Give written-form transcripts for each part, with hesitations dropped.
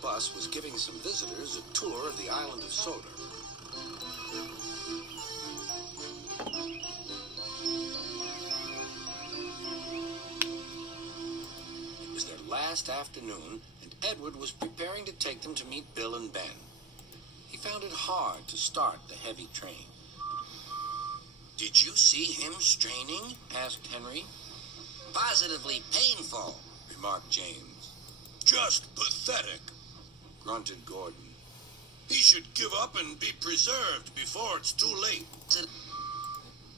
bus was giving some visitors a tour of the island of Soda. It was their last afternoon, and Edward was preparing to take them to meet Bill and Ben. He found it hard to start the heavy train. "Did you see him straining?" asked Henry. "Positively painful," remarked James. "Just pathetic," grunted Gordon. "He should give up and be preserved before it's too late."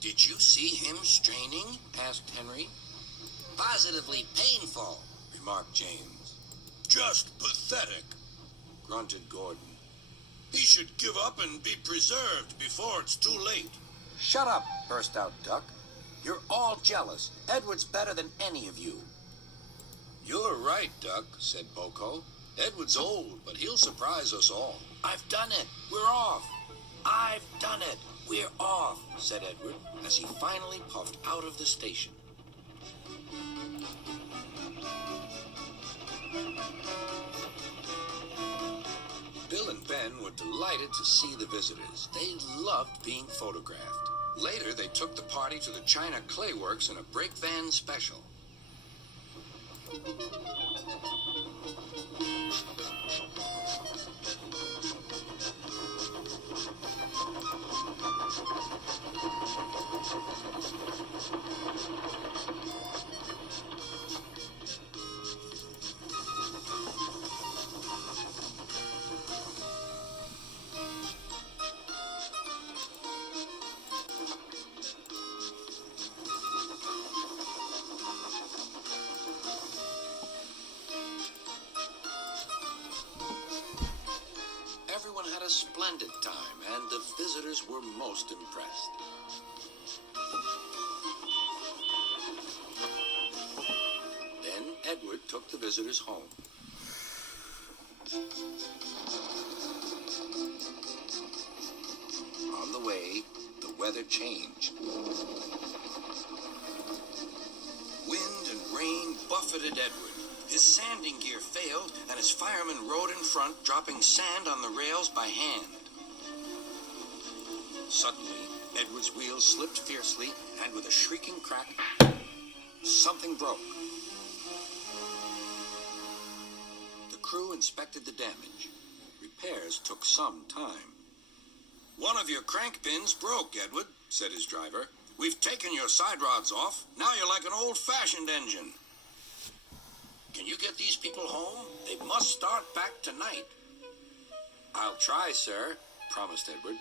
"Did you see him straining?" asked Henry. "Positively painful," remarked James. "Just pathetic," grunted Gordon. "He should give up and be preserved before it's too late." "Shut up," burst out Duck. "You're all jealous. Edward's better than any of you." "You're right, Duck," said Boco. "Edward's old, but he'll surprise us all." "I've done it. We're off." "I've done it. We're off," said Edward, as he finally puffed out of the station. Bill and Ben were delighted to see the visitors. They loved being photographed. Later, they took the party to the China Clay Works in a brake van special. Everyone had a splendid time, and the visitors were most impressed. Then Edward took the visitors home. On the way, the weather changed. Wind and rain buffeted Edward. His sanding gear failed, and his fireman rode in front, dropping sand on the rails by hand. Suddenly, Edward's wheels slipped fiercely, and with a shrieking crack, something broke. The crew inspected the damage. Repairs took some time. "One of your crank pins broke, Edward," said his driver. "We've taken your side rods off. Now you're like an old-fashioned engine. Can you get these people home? They must start back tonight." "I'll try, sir," promised Edward.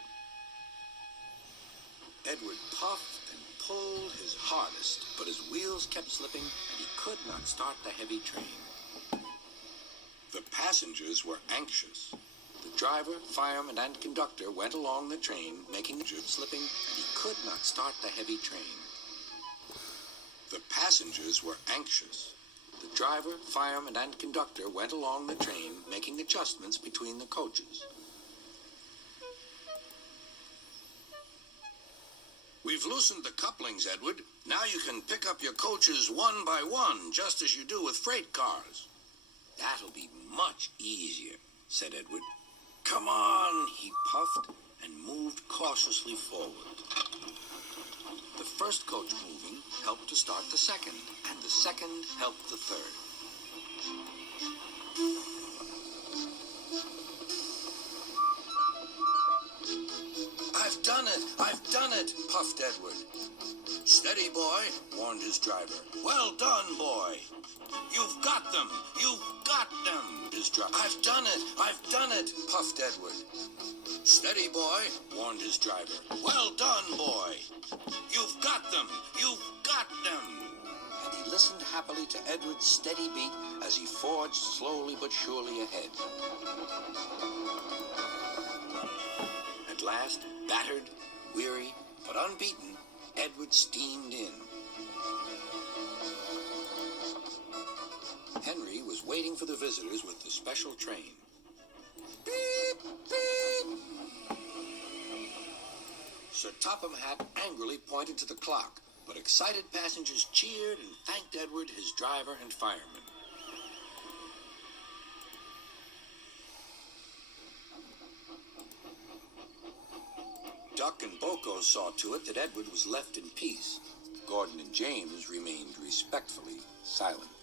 Edward puffed and pulled his hardest, but his wheels kept slipping, and he could not start the heavy train. The passengers were anxious. The driver, fireman, and conductor went along the train, making the tube slipping, and he could not start the heavy train. The passengers were anxious. The driver, fireman, and conductor went along the train, making adjustments between the coaches. "We've loosened the couplings, Edward. Now you can pick up your coaches one by one, just as you do with freight cars." "That'll be much easier," said Edward. "Come on," he puffed and moved cautiously forward. The first coach moving helped to start the second, and the second helped the third. "I've done it! I've done it!" puffed Edward. "Steady, boy," warned his driver. "Well done, boy." "You've got them! You've got them!" his driver. "I've done it! I've done it!" puffed Edward. "Steady, boy," warned his driver. "Well done, boy." "You've got them! You've got them!" And he listened happily to Edward's steady beat as he forged slowly but surely ahead. At last, battered, weary, but unbeaten, Edward steamed in. Henry was waiting for the visitors with the special train. Beep, beep. Sir Topham Hatt angrily pointed to the clock, but excited passengers cheered and thanked Edward, his driver, and fireman. Buck and Boco saw to it that Edward was left in peace. Gordon and James remained respectfully silent.